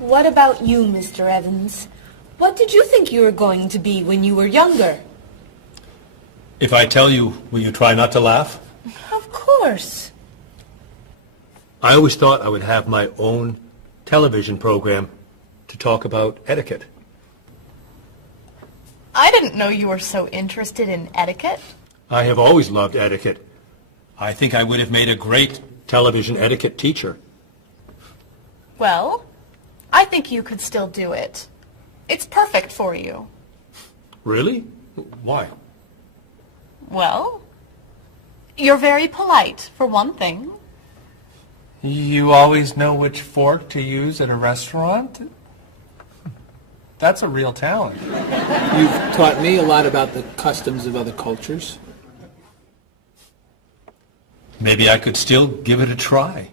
What about you, Mr. Evans? What did you think you were going to be when you were younger? If I tell you, will you try not to laugh? Of course. I always thought I would have my own television program to talk about etiquette. I didn't know you were so interested in etiquette. I have always loved etiquette. I think I would have made a great television etiquette teacher. Well, I think you could still do it. It's perfect for you. Really? Why? Well, you're very polite, for one thing. You always know which fork to use at a restaurant? That's a real talent. You've taught me a lot about the customs of other cultures. Maybe I could still give it a try.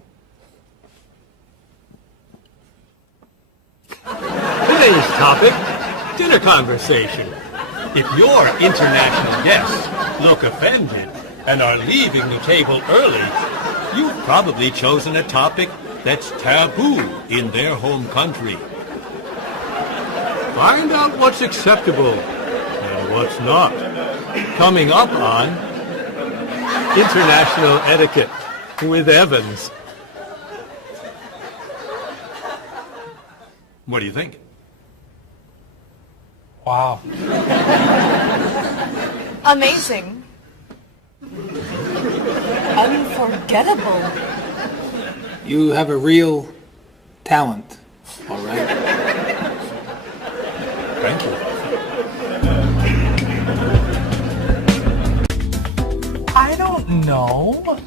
Today's topic, dinner conversation. If your international guests look offended and are leaving the table early, you've probably chosen a topic that's taboo in their home country. Find out what's acceptable and what's not. Coming up on International Etiquette with Evans. What do you think? Wow. Amazing. Unforgettable. You have a real talent, all right? Thank you. I don't know.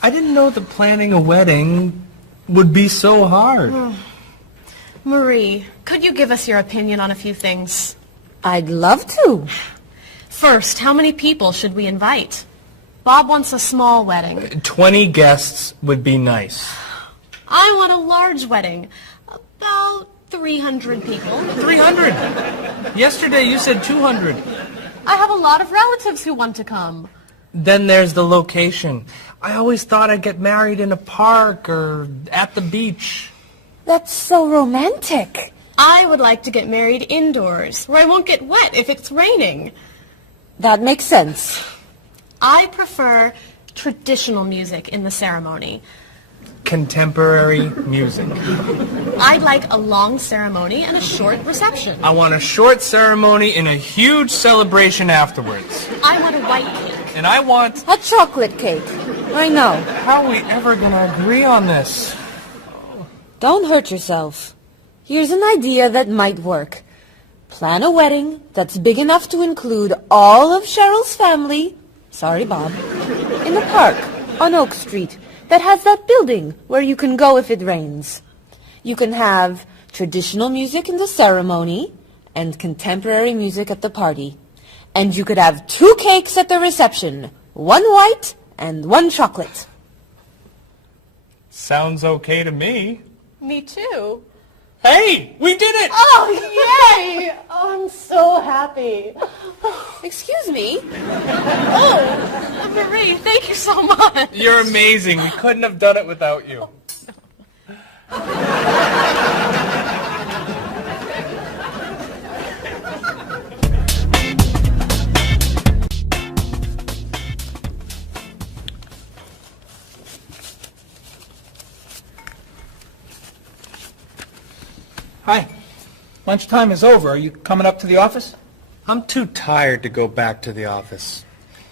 I didn't know that planning a wedding would be so hard. Marie, could you give us your opinion on a few things? I'd love to. First, how many people should we invite? Bob wants a small wedding. 20 guests would be nice. I want a large wedding. About 300 people. 300. Yesterday you said 200. I have a lot of relatives who want to come. Then there's the location. I always thought I'd get married in a park or at the beach. That's so romantic. I would like to get married indoors, where I won't get wet if it's raining. That makes sense. I prefer traditional music in the ceremony. Contemporary music. I'd like a long ceremony and a short reception. I want a short ceremony and a huge celebration afterwards. I want a white cake. And I want... A chocolate cake. I know. How are we ever going to agree on this? Don't hurt yourself. Here's an idea that might work. Plan a wedding that's big enough to include all of Cheryl's family, sorry Bob, in a park on Oak Street that has that building where you can go if it rains. You can have traditional music in the ceremony and contemporary music at the party. And you could have 2 cakes at the reception, 1 white and 1 chocolate. Sounds okay to me. Me too. Hey, we did it! Oh, yay! Oh, I'm so happy. Excuse me? Oh, Marie, thank you so much. You're amazing. We couldn't have done it without you. Hi. Lunchtime is over. Are you coming up to the office? I'm too tired to go back to the office.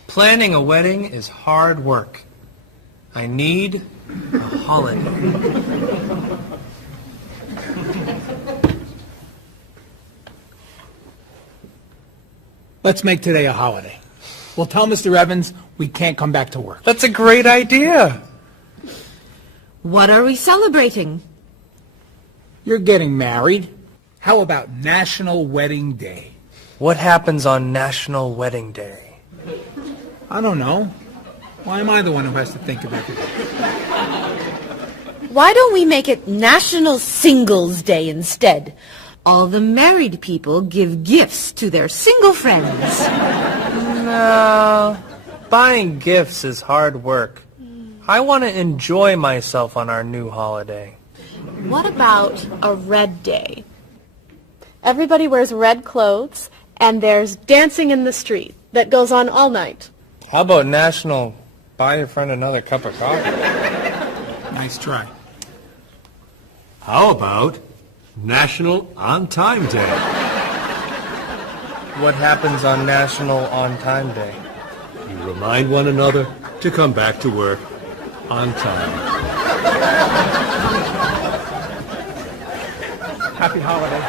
Planning a wedding is hard work. I need a holiday. Let's make today a holiday. We'll tell Mr. Evans we can't come back to work. That's a great idea. What are we celebrating? You're getting married. How about National Wedding Day? What happens on National Wedding Day? I don't know. Why am I the one who has to think of everything? Why don't we make it National Singles Day instead? All the married people give gifts to their single friends. No. Buying gifts is hard work. I want to enjoy myself on our new holiday. What about a red day? Everybody wears red clothes, and there's dancing in the street that goes on all night. How about National Buy Your Friend Another Cup of Coffee? Nice try. How about National On Time Day? What happens on National On Time Day? You remind one another to come back to work on time. Happy holiday.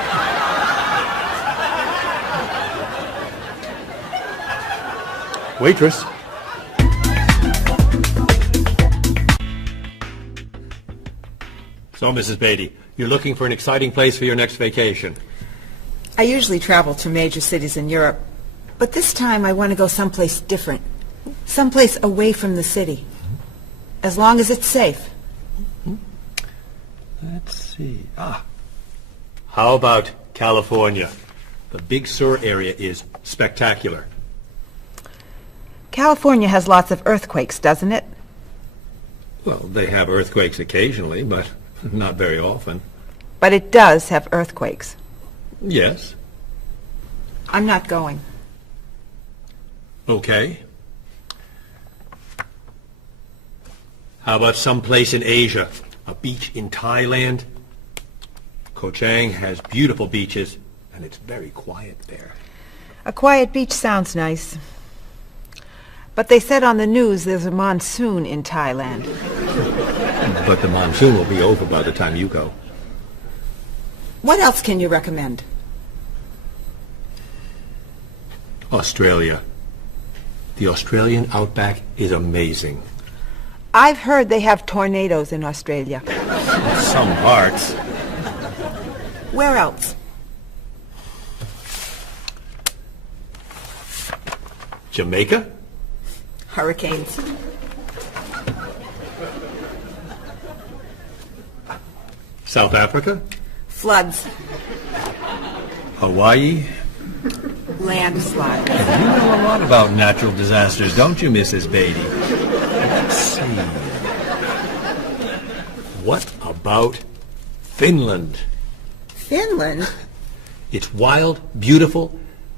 Waitress. So, Mrs. Beatty, you're looking for an exciting place for your next vacation. I usually travel to major cities in Europe, but this time I want to go someplace different. Someplace away from the city. As long as it's safe. Let's see. How about California? The Big Sur area is spectacular. California has lots of earthquakes, doesn't it? Well, they have earthquakes occasionally, but not very often. But it does have earthquakes. Yes. I'm not going. Okay. How about someplace in Asia? A beach in Thailand? Koh Chang has beautiful beaches, and it's very quiet there. A quiet beach sounds nice. But they said on the news there's a monsoon in Thailand. But the monsoon will be over by the time you go. What else can you recommend? Australia. The Australian outback is amazing. I've heard they have tornadoes in Australia. Some parts. Where else? Jamaica? Hurricanes. South Africa? Floods. Hawaii? Landslides. You know a lot about natural disasters, don't you, Mrs. Beatty? Let's see. What about Finland? Finland? It's wild, beautiful,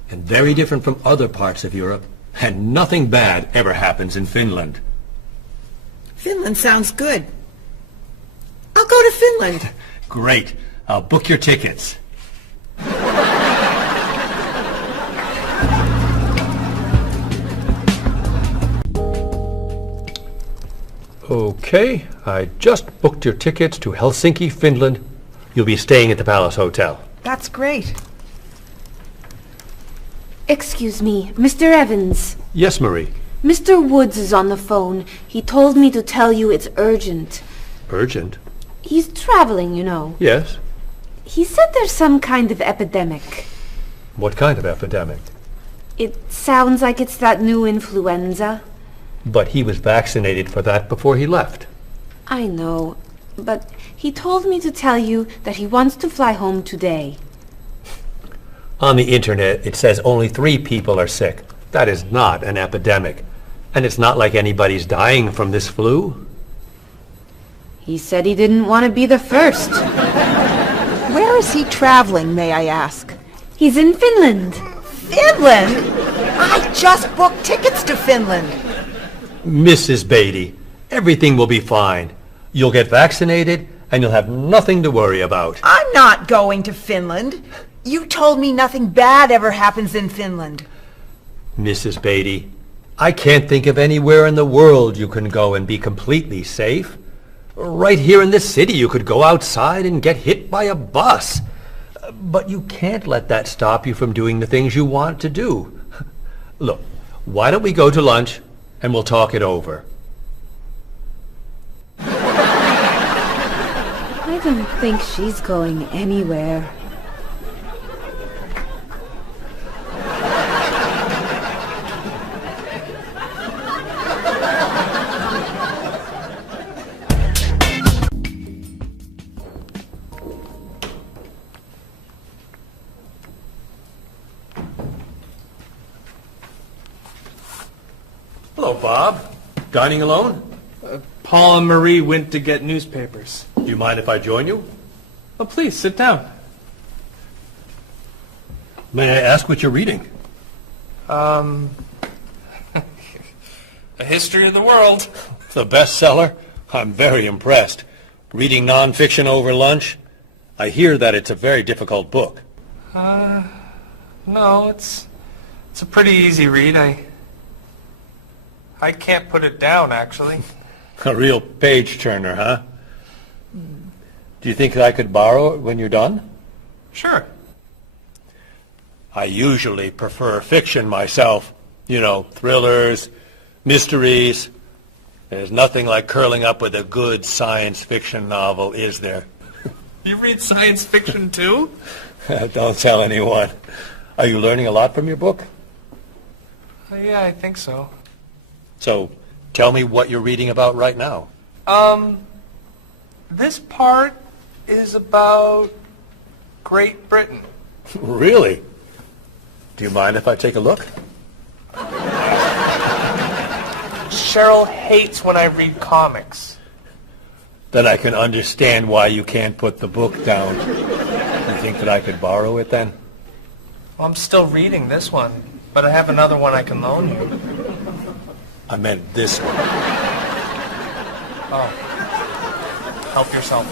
and very different from other parts of Europe, and nothing bad ever happens in Finland. Finland sounds good. I'll go to Finland. Great. I'll book your tickets. Okay, I just booked your tickets to Helsinki, Finland. You'll be staying at the Palace Hotel. That's great. Excuse me, Mr. Evans. Yes, Marie. Mr. Woods is on the phone. He told me to tell you it's urgent. Urgent? He's traveling, you know. Yes. He said there's some kind of epidemic. What kind of epidemic? It sounds like it's that new influenza. But he was vaccinated for that before he left. I know, but he told me to tell you that he wants to fly home today. On the internet, it says only 3 people are sick. That is not an epidemic. And it's not like anybody's dying from this flu. He said he didn't want to be the first. Where is he traveling, may I ask? He's in Finland. Finland? I just booked tickets to Finland. Mrs. Beatty, everything will be fine. You'll get vaccinated, and you'll have nothing to worry about. I'm not going to Finland. You told me nothing bad ever happens in Finland. Mrs. Beatty, I can't think of anywhere in the world you can go and be completely safe. Right here in this city, you could go outside and get hit by a bus. But you can't let that stop you from doing the things you want to do. Look, why don't we go to lunch, and we'll talk it over. I don't think she's going anywhere. Hello, Bob. Dining alone? Paul and Marie went to get newspapers. Do you mind if I join you? Oh, please, sit down. May I ask what you're reading? A history of the world. The bestseller? I'm very impressed. Reading nonfiction over lunch? I hear that it's a very difficult book. No, it's a pretty easy read. I can't put it down, actually. A real page-turner, huh? Do you think I could borrow it when you're done? Sure. I usually prefer fiction myself. You know, thrillers, mysteries. There's nothing like curling up with a good science fiction novel, is there? You read science fiction, too? Don't tell anyone. Are you learning a lot from your book? Yeah, I think so. So, tell me what you're reading about right now. This part is about Great Britain. Really? Do you mind if I take a look? Cheryl hates when I read comics. Then I can understand why you can't put the book down. You think that I could borrow it then? Well, I'm still reading this one, but I have another one I can loan you. I meant this one. Oh. Help yourself.